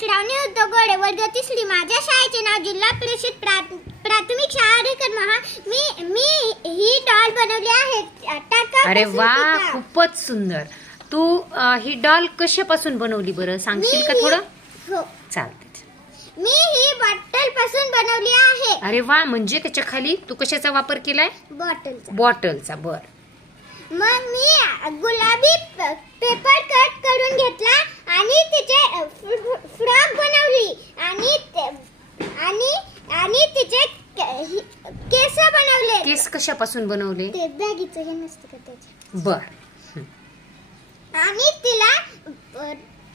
श्रावणी उद्धव गोडे वर्ग तिसरी. माझ्या शाळेचे नाव जिल्हा परिषद प्रा- प्राथमिक शाळा महा मी मी ही डॉल बनवली आहे. टाका अरे वा. खूपच सुंदर. तू अ, ही डॉल कशापासून बनवली बरं? सांगशील का थोडं? हो. चालते मी ही बॉटलपासून बनवली आहे. अरे वा म्हणजे त्याच्याखाली तू कशाचा वापर केलाय? बॉटलचा. बॉटलचा बर. मग मी गुलाबी पेपर कट करून घेतला आणि तिचे अ, फ्र- फ्रॉक बनवली आणि ते- आणि आणि तिचे के- केस बनवले. केस कशापासून बनवले? ते बॅगीचं हे नसतं का त्याचे बर. आणि तिला अ,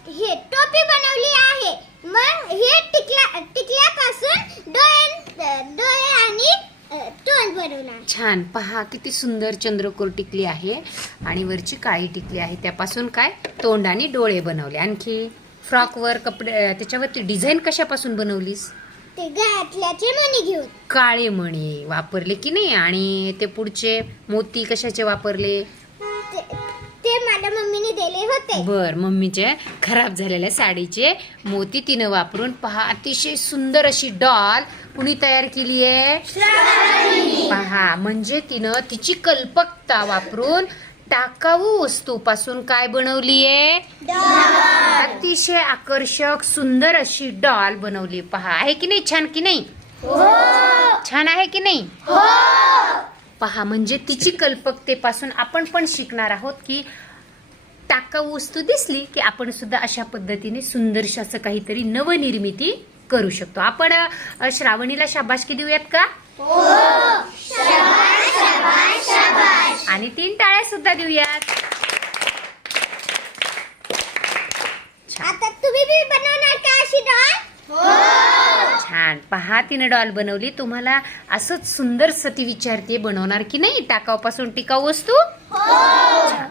हे टोपी बनवली आहे. मग हे टिकल्या टिकल्यापासून डोळे डोळे आणि अ, तोंड बनवला छान. पहा किती सुंदर चंद्रकोर टिकली आहे. आणि वरची काळी टिकली आहे. त्यापासून काय? तोंड आणि डोळे बनवले. आणखी फ्रॉकवर कपडे त्याच्यावरती डिझाईन कशापासून बनवलीस? ते घातल्याचे मणी घेऊन. काळे मणी वापरले की नाही? आणि ते पुढचे मोती कशाचे वापरले? ते ते मला मम्मीने दिले होते. बर मम्मीचे खराब झालेल्या साडीचे मोती तिनं वापरून पहा अतिशय सुंदर अशी डॉल कुणी तयार केली आहे? पहा म्हणजे तिनं तिची कल्पकता वापरून टाकाऊ वस्तूपासून. काय बनवली आहे अतिशय आकर्षक सुंदर अशी डॉल बनवली. पहा आहे की नाही? छान की नाही? छान आहे की नाही? पहा म्हणजे तिची कल्पकतेपासून आपण पण शिकणार आहोत की टाकाऊ वस्तू दिसली की आपण सुद्धा अशा पद्धतीने सुंदरशा असं काहीतरी नवनिर्मिती करू शकतो. आपण श्रावणीला शाबासकी देऊयात का? आणि तीन सुद्धा देऊयात. आता तुम्ही बी बनवणार का अशी डॉल छान. पहा तिने डॉल बनवली. तुम्हाला असंच सुंदर सती विचारते बनवणार की नाही? टाकाऊपासून टिकाऊ वस्तू? छान.